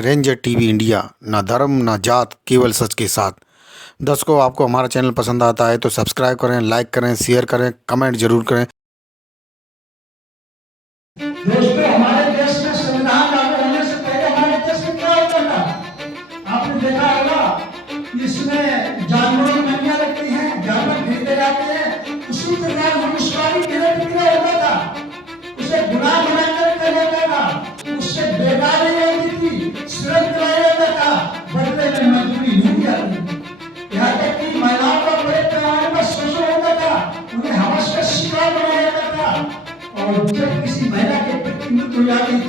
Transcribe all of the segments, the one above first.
Ranger TV India, ना धर्म ना जात, केवल सच के साथ। दर्शकों, आपको हमारा चैनल पसंद आता है तो सब्सक्राइब करें, लाइक करें, शेयर करें, कमेंट जरूर करें। दोस्तों, हमारे देश में संविधान लागू होने से पहले हमारे देश में क्या होता था? आपने देखा होगा, इसमें जानवरों की मंडियां लगती हैं, जानवर खरीदे जाते हैं। उसी प्रकार मनुष्यवादी धीरे-धीरे होता था, उसे गुलाम बनाकर रखा जाता था, उससे बेगारी होती थी, श्रम दिलाया जाता था, बदले में मजदूरी नहीं जाती थी। यहाँ तक कि महिलाओं का बड़े पैमाने पर शोषण होता था, उन्हें हवस का शिकार बनाया जाता था। और जब किसी महिला के पति मृत्यु हो जाती थी,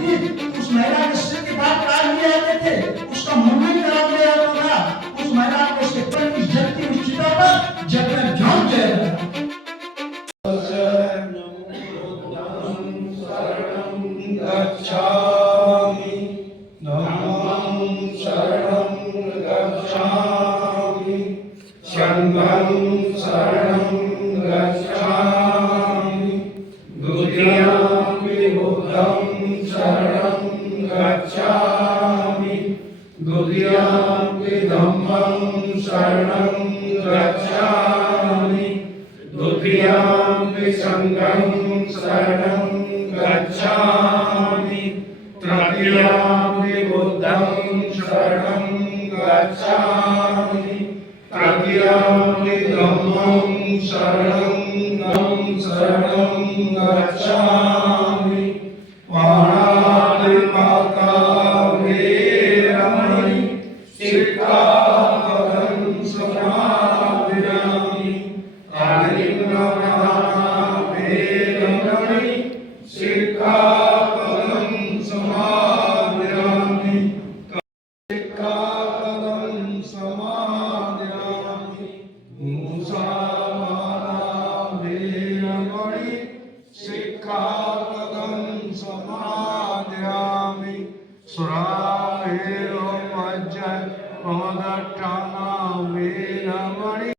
उस महिला के सिर के बाल काट लिए जाते थे, उसका मुंडन करा दिया जाता था, उस महिला को उसके पति की जलती हुई चिता पर जलकर झोंक दिया जाता था। द्वितीयम्पि धम्मं शरणं गच्छामि द्वितीयम्पि संघं शरणं गच्छामि तृतीयम्पि बुद्धं शरणं गच्छामि तृतीयम्पि धम्मं शरणं गच्छामि पाणातिपाता सिक्खापदं समादियामि आलिङ्गनावेदमणि सिक्खापदं समादियामि सिक्खापदं समादियामि मुसावादावेदमणि सिक्खापदं समादियामि वेदमणि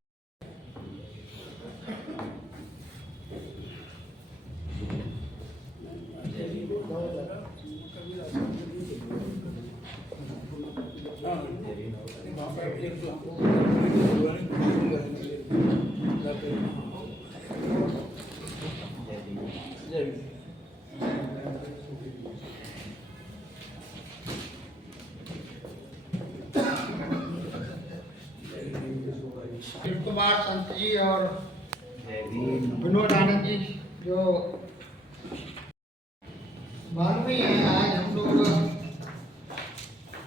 कुमार संत जी और विनोद आनंद जी जो मालूम ही है, आज हम लोग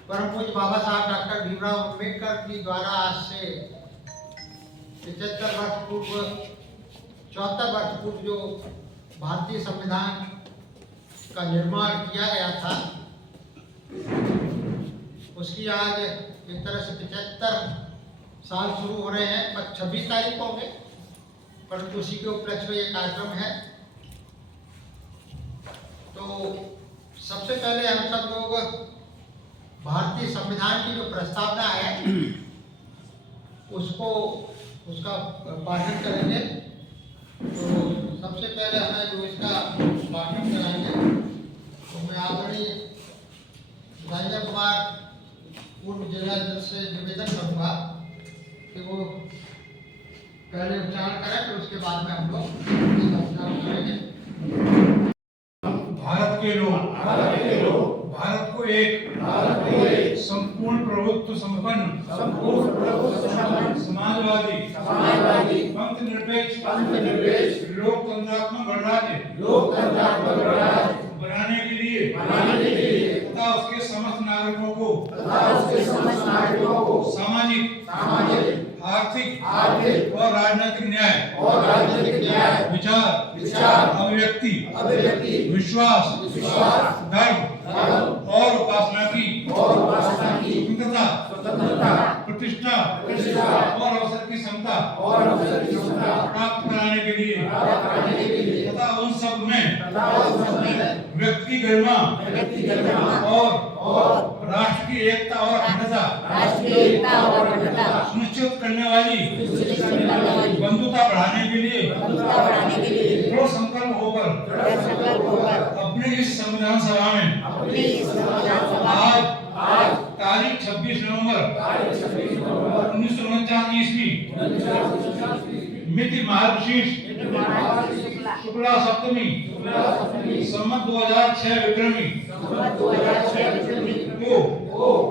परम पूज्य बाबा साहब डॉक्टर भीमराव अम्बेडकर जी द्वारा आज से 75 वर्ष पूर्व 74 वर्ष पूर्व जो भारतीय संविधान का निर्माण किया गया था, उसकी आज एक तरह से 75 साल शुरू हो रहे हैं। 26 तारीख को होंगे, परंतु उसी के उपलक्ष्य में ये कार्यक्रम है। तो सबसे पहले हम सब लोग भारतीय संविधान की जो प्रस्तावना है उसका पाठन करेंगे। तो सबसे पहले हमें जो इसका पाठन कराएंगे तो मैं आदरणीय राजेंद्र कुमार पूर्व जिला जज से निवेदन करूँगा कि वो पहले उच्चारण करें, फिर उसके बाद में हम लोग इसका उच्चारण करेंगे। भारत के लोग भारत को एक संपूर्ण प्रभुत्व संपन्न समाजवादी पंथ निरपेक्ष लोकतंत्रात्मक गणराज्य बनाने के लिए तथा उसके समस्त नागरिकों को सामाजिक आर्थिक और राजनीतिक न्याय विचार अभिव्यक्ति विश्वास धर्म और उपासना की स्वतंत्रता प्रतिष्ठा और अवसर की समता प्राप्त कराने के लिए तथा उन सब में व्यक्ति की गरिमा और राष्ट्र की एकता और अखंडता सुनिश्चित करने वाली बंधुता बढ़ाने के लिए दृढ़ संकल्प होकर अपने इस संविधान सभा में आज 1949 ईस्वी मिति मार्गशीर्ष शुक्ला सप्तमी संवत 2006 विक्रमी को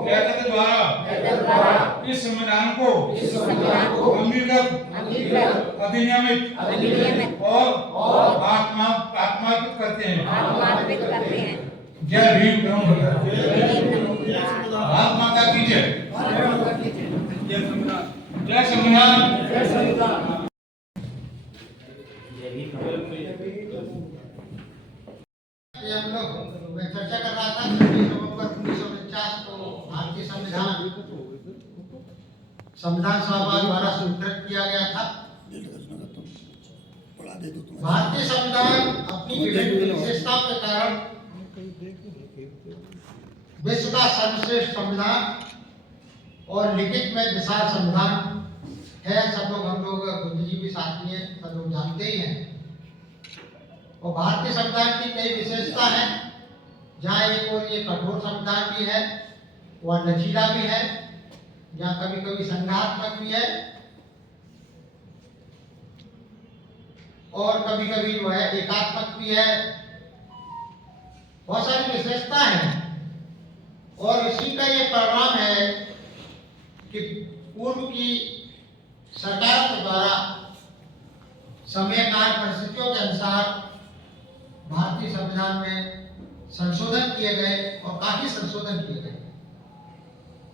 एतद द्वारा इस संविधान को अंगीकृत अधिनियमित और आत्मार्पित करते हैं। जय भीम ग्राम भारत माता की जय। जय संविधान। हम लोग मैं चर्चा कर रहा था 26 नवंबर 1949 को भारतीय संविधान सभा द्वारा स्वीकृत किया गया था। भारतीय संविधान अपनी विभिन्न विशेषताओं के कारण विश्व का सर्वश्रेष्ठ संविधान और लिखित में विशाल संविधान है। सब लोग हम लोग बुद्धिजीवी साथी हैं, सब लोग जानते ही हैं। और भारतीय संविधान की कई विशेषता हैं, जहाँ एक और ये कठोर संविधान भी है, वह लचीला भी है, जहाँ कभी कभी संघात्मक भी है और कभी कभी जो है एकात्मक भी है। बहुत सारी विशेषता है और इसी का ये परिणाम है कि पूर्व की सरकार के द्वारा समयकाल परिस्थितियों के अनुसार भारतीय संविधान में संशोधन किए गए और काफी संशोधन किए गए।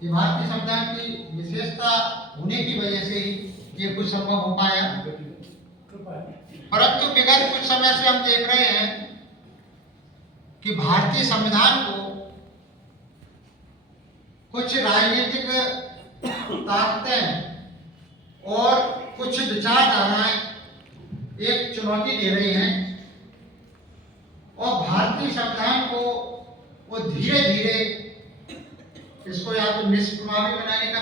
ये भारतीय संविधान की विशेषता होने की वजह से ही ये कुछ संभव हो पाया। परंतु विगत कुछ समय से हम देख रहे हैं कि भारतीय संविधान को कुछ राजनीतिक ताकतें और कुछ विचारधाराएं एक चुनौती दे रही हैं और भारतीय संविधान को वो धीरे धीरे इसको या तो निष्प्रभावी बनाने का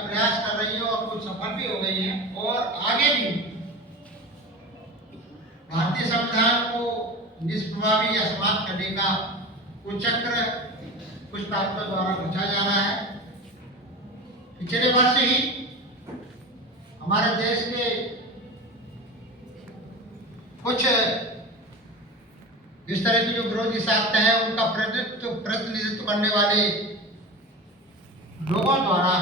प्रयास कर रही है और कुछ सफल भी हो गई है और आगे भी भारतीय संविधान को निष्प्रभावी या समाप्त करने का कुचक्र कुछ ताकतों द्वारा रचा जा रहा है। पिछले वर्ष ही हमारे देश के कुछ इस तरह की जो विरोधी ताकतें हैं उनका प्रतिनिधित्व करने वाले लोगों द्वारा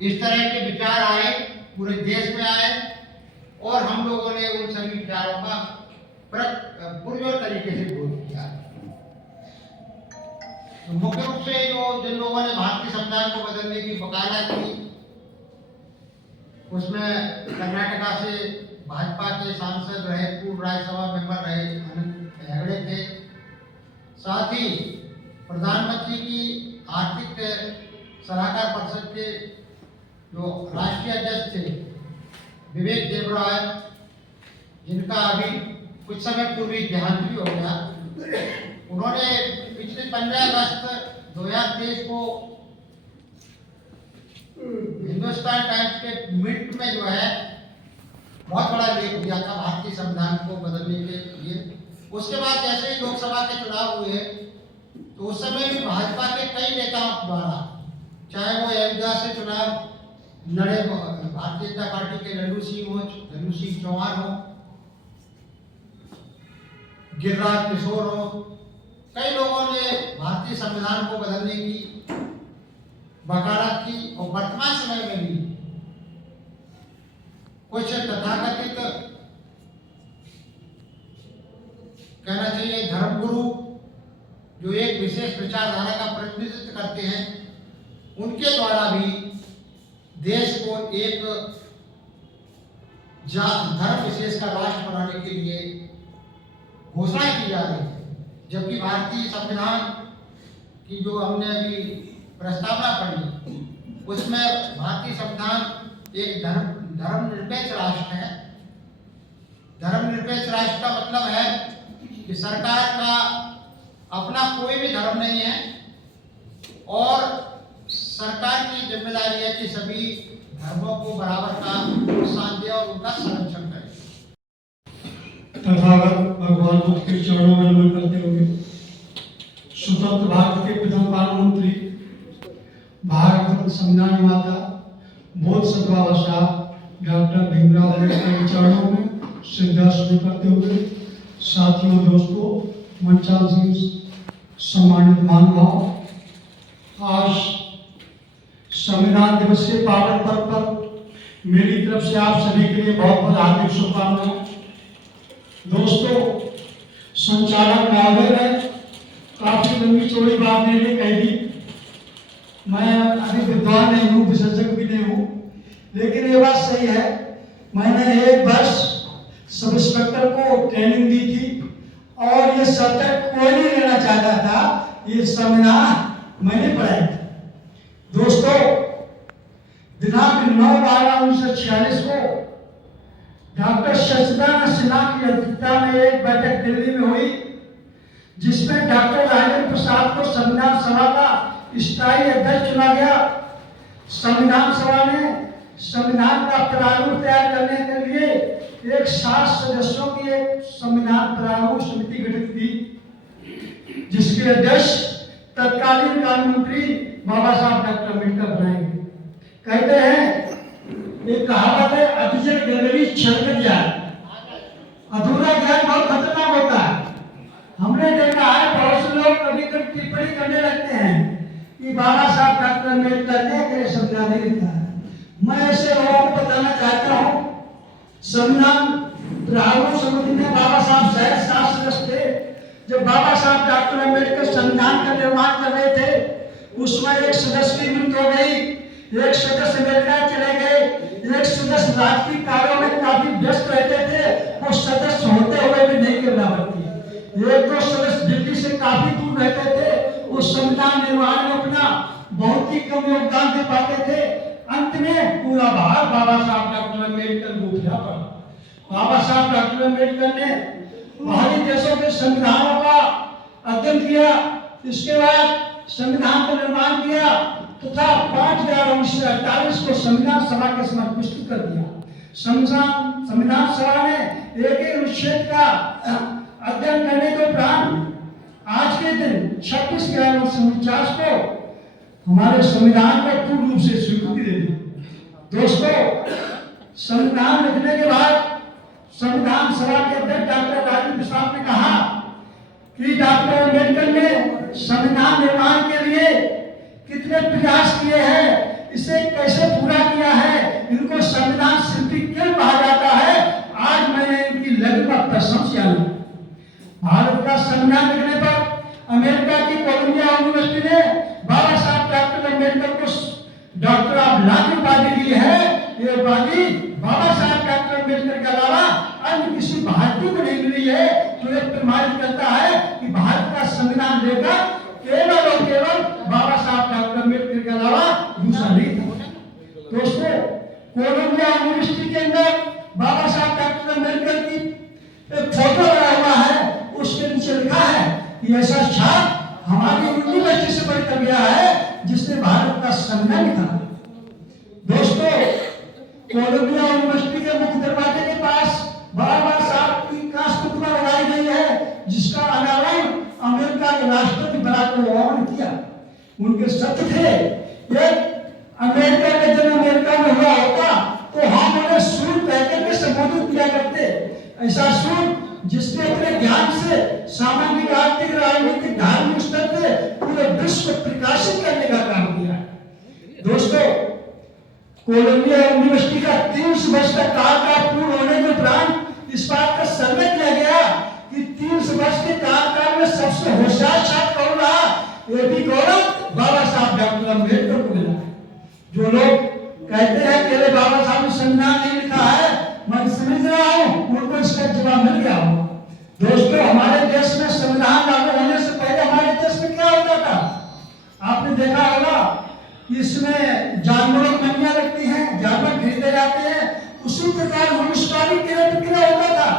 इस तरह के विचार आए, पूरे देश में आए और हम लोगों ने उन सभी विचारों का पुरजोर तरीके से विरोध किया। तो मुख्य रूप से जिन लोगों ने भारतीय संविधान को बदलने की वकालत की, उसमें कर्नाटका से भाजपा के सांसद रहे, पूर्व राज्यसभा मेंबर रहे अनंत हेगड़े थे। साथ ही प्रधानमंत्री की आर्थिक सलाहकार परिषद के जो राष्ट्रीय अध्यक्ष थे विवेक देबरॉय, जिनका अभी कुछ समय पूर्व देहांत भी हो गया, उन्होंने पिछले 15 अगस्त 2023 को हिंदुस्तान टाइम्स के मिनट में जो है बहुत बड़ा लेख दिया था भारतीय संविधान को बदलने के लिए। उसके बाद जैसे ही लोकसभा के चुनाव हुए तो उस समय भी भाजपा के कई नेताओं द्वारा, चाहे वो अयोध्या से चुनाव लड़े भारतीय जनता पार्टी के लल्लू सिंह चौहान हो, गिरिराज किशोर हो, कई लोगों ने भारतीय संविधान को बदलने की वकालत की और वर्तमान समय में भी कुछ तथाकथित कहना चाहिए धर्मगुरु जो एक विशेष विचारधारा का प्रतिनिधित्व करते हैं, उनके द्वारा भी देश को एक धर्म विशेष का राष्ट्र बनाने के लिए घोषणा की जा रही है। जबकि भारतीय संविधान की जो हमने अभी प्रस्तावना पढ़ी, उसमें भारतीय संविधान एक धर्मनिरपेक्ष राष्ट्र है। धर्मनिरपेक्ष राष्ट्र का मतलब है कि सरकार का अपना कोई भी धर्म नहीं है और सरकार की जिम्मेदारी है कि सभी धर्मों को बराबर का प्रोत्साहन दे और उनका संरक्षण करे। तथागत भगवान बुद्ध के चरणों में नमन करते हुए स्वतंत्र भारत के प्रथम प्रधानमंत्री भारत रत्न संविधान निर्माता बोध सतबाबा साहब डॉक्टर भीमराव अम्बेडकर के चरणों में श्रद्धासुमन करते हुए साथियों, दोस्तों, मंचाल सिंह सम्मानित महानुभाव, आज संविधान दिवस के पावन पर्व पर मेरी तरफ से आप सभी के लिए बहुत बहुत हार्दिक शुभकामनाएं। दोस्तों, संचालक महोदय ने काफी लंबी चौड़ी बात मेरे लिए कह दी। मैं अभी विद्वान नहीं हूँ, विशेषज्ञ भी नहीं हूँ, लेकिन ये बात सही है। मैंने एक वर्ष सब इंस्पेक्टर को ट्रेनिंग दी थी और ये सब्जेक्ट कोई नहीं लेना चाहता था, ये संविधान मैंने पढ़ाया था। दोस्तों, दिनांक 9/12/1946 को डॉक्टर सच्चिदानंद सिन्हा की अध्यक्षता में एक बैठक दिल्ली में हुई, जिसमें डॉक्टर राजेंद्र प्रसाद को संविधान सभा का स्थायी अध्यक्ष चुना गया। संविधान सभा ने संविधान का प्रारूप तैयार करने के लिए एक 7 सदस्यों की एक संविधान प्रारूप समिति गठित की, जिसके अध्यक्ष तत्कालीन कानून मंत्री बाबा साहब डॉक्टर अम्बेडकर बनाएंगे। कहते हैं, एक कहावत है, अधजन गलरी छलक जाए। अधूरा ज्ञान बहुत खतरनाक होता है। हमने देखा है बहुत से लोग कभी कभी टिप्पणी करने लगते हैं कि बाबा साहब डॉक्टर अम्बेडकर ने संविधान नहीं लिखा है। मैं ऐसे लोगों को बताना चाहता हूँ, संविधान प्रारूप समिति में बाबा साहब शायद 7 सदस्य थे। जब बाबा साहब डॉक्टर अम्बेडकर संविधान का निर्माण कर रहे थे, उसमें एक सदस्य की मृत्यु हो गई, एक सदस्य अमेरिका चले गए, एक सदस्य राजकीय कार्यों में काफी व्यस्त रहते थे, वो सदस्य होते हुए भी नहीं के बराबर थे। एक दो सदस्य दिल्ली से काफी दूर रहते थे, वो संविधान निर्माण में अपना बहुत ही कम योगदान दे पाते थे। अंत में पूरा भार बाबा साहब डॉक्टर अम्बेडकर को उठा पड़ा। बाबा साहब डॉक्टर अम्बेडकर ने बाहरी देशों के संविधानों का अध्ययन किया, इसके बाद संविधान का निर्माण किया तथा 5/11/1948 को संविधान सभा के समक्ष प्रस्तुत कर दिया। संविधान सभा ने एक अनुच्छेद का अध्ययन करने के उपरांत आज के दिन 26/11/1949 को हमारे संविधान को पूर्ण रूप से स्वीकृति दे दी। दोस्तों, संविधान लिखने के बाद संविधान सभा के अध्यक्ष डॉक्टर राजेंद्र प्रसाद ने कहा कि डॉक्टर अम्बेडकर ने संविधान निर्माण के लिए कितने प्रयास किए हैं, इसे कैसे पूरा किया है, इनको संविधान शिल्पी क्यों कहा जाता है। आज मैंने इनकी लगन का प्रशंसा की। भारत का संविधान लिखने पर अमेरिका की कोलंबिया यूनिवर्सिटी ने बाबा साहब डॉक्टर अम्बेडकर को डॉक्टर ऑफ लॉ की उपाधि दी है। ये उपाधि बाबा साहब डॉक्टर अम्बेडकर के अलावा अन्य किसी भारतीय को नहीं मिली है, जो ये प्रमाणित करता है कि भारत का संविधान लेकर केवल और केवल बाबा साहब डॉक्टर अम्बेडकर के अलावा दूसरा नहीं था। दोस्तों, कोलंबिया यूनिवर्सिटी के अंदर बाबा साहब डॉक्टर अम्बेडकर की एक फोटो लगा हुआ है, उसके नीचे लिखा है कि ऐसा छात्र हमारी यूनिवर्सिटी से पढ़कर गया है जिसने भारत का संविधान लिखा। दोस्तों, कोलंबिया यूनिवर्सिटी के मुख्य दरवाजे के पास बाबा साहब की कांस्य प्रतिमा लगाई गई है, जिसका अनावरण अमेरिका के राष्ट्रपति बराक ओबामा ने किया। उनके शब्द थे, अमेरिका का जन्म अमेरिका में हुआ होता तो हम उन्हें सूर्य कहकर के संबोधित किया करते। ऐसा सूर्य जिसने अपने ज्ञान से सामाजिक, आर्थिक, राजनीतिक, धार्मिक स्तर पे पूरे विश्व को प्रकाशित करने का काम किया है। दोस्तों, कोलंबिया यूनिवर्सिटी का 300 वर्ष का कार्यकाल पूर्ण होने के उपरांत इस बात का सर्वे किया गया कि 300 वर्ष के कार्यकाल में सबसे होशियार छात्र कौन रहा। ये भी गौरव बाबा साहब डॉक्टर अम्बेडकर को मिला। जो लोग कहते हैं कि अरे बाबा साहब ने संविधान नहीं लिखा है, मैं समझ रहा हूँ, उनको इसका जवाब मिल गया हो। दोस्तों, हमारे देश में संविधान लागू होने से पहले हमारे देश में क्या होता था, आपने देखा होगा। इसमें जानवरों की मंडियां लगती हैं, जानवर खरीदे जाते हैं, उसी प्रकार मनुष्यवादी केवल प्रक्रिया होता था।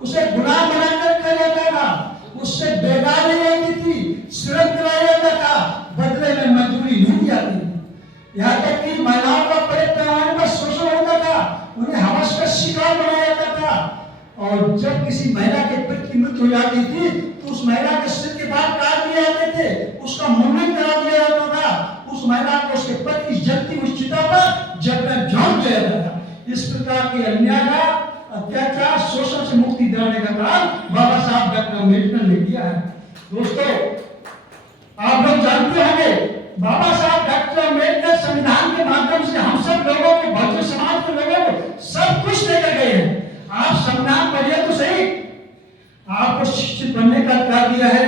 उसे गुलाम बनाकर रखा जाता था, उससे बेगारी होती थी, श्रम कराया जाता था, बदले में मजदूरी नहीं दी जाती। यहाँ तक कि महिलाओं का बड़े पैमाने पर शोषण होता था, उन्हें हवस का शिकार बनाया जाता था। और जब किसी महिला के पेट की मृत्यु हो जाती थी तो उस महिला के सिर के बाल काट दिए जाते थे, उसका मुंडन करा दिया जाता था, उस महिला दोस्तों, आप लोग जानते होंगे बाबा साहब डॉक्टर अम्बेडकर संविधान के माध्यम से हम सब लोगों को, बहुजन समाज के लोगों को सब कुछ देकर गए हैं। आप संविधान पढ़िए तो सही। आपको शिक्षित बनने का अधिकार दिया है,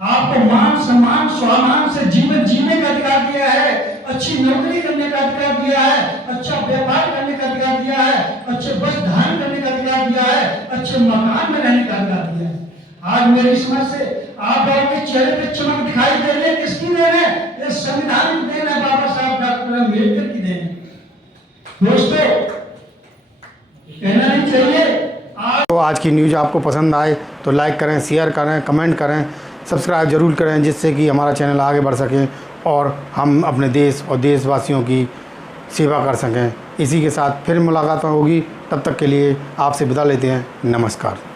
आपको मान सम्मान स्वाभिमान से जीवन जीने का अधिकार दिया है, अच्छी नौकरी करने का अधिकार दिया है, अच्छा व्यापार करने का अधिकार दिया है, अच्छे वस्त्र धारण करने का अधिकार दिया है, अच्छे मकान में रहने का अधिकार दिया है। आज मेरी समझ से आप लोगों के चेहरे पे चमक दिखाई दे रही है, किसकी देन है? ये संविधान की देन है, बाबा साहब डॉक्टर अम्बेडकर की देन है। दोस्तों, कहना नहीं चाहिए। तो आज की न्यूज़ आपको पसंद आए तो लाइक करें, शेयर करें, कमेंट करें, सब्सक्राइब जरूर करें, जिससे कि हमारा चैनल आगे बढ़ सके और हम अपने देश और देशवासियों की सेवा कर सकें। इसी के साथ फिर मुलाकात होगी, तब तक के लिए आपसे विदा लेते हैं। नमस्कार।